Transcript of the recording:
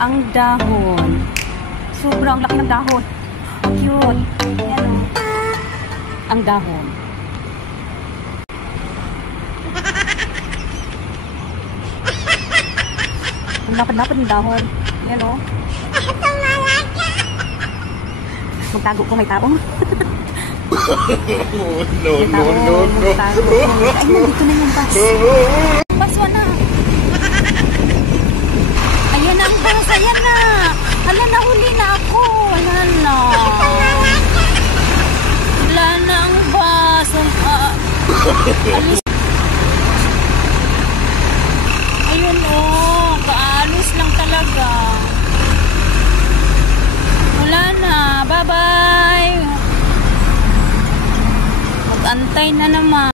ang dahon. Sobrang laki ng dahon. Ang cute. Ayan o. Ang dahon. Ang lapad-lapad ng dahon. Ayan o. Magtago ko, may tao. No. Magtago ko. Ay, nandito na yung bus. Bus, na. Ayan na ang bus. Ayan na. Hala, nahuli na ako. Wala na. Wala na ang bus. Alis. Ayun o. Kaalis lang talaga. Wala na. Bye-bye. Mag-antay na naman.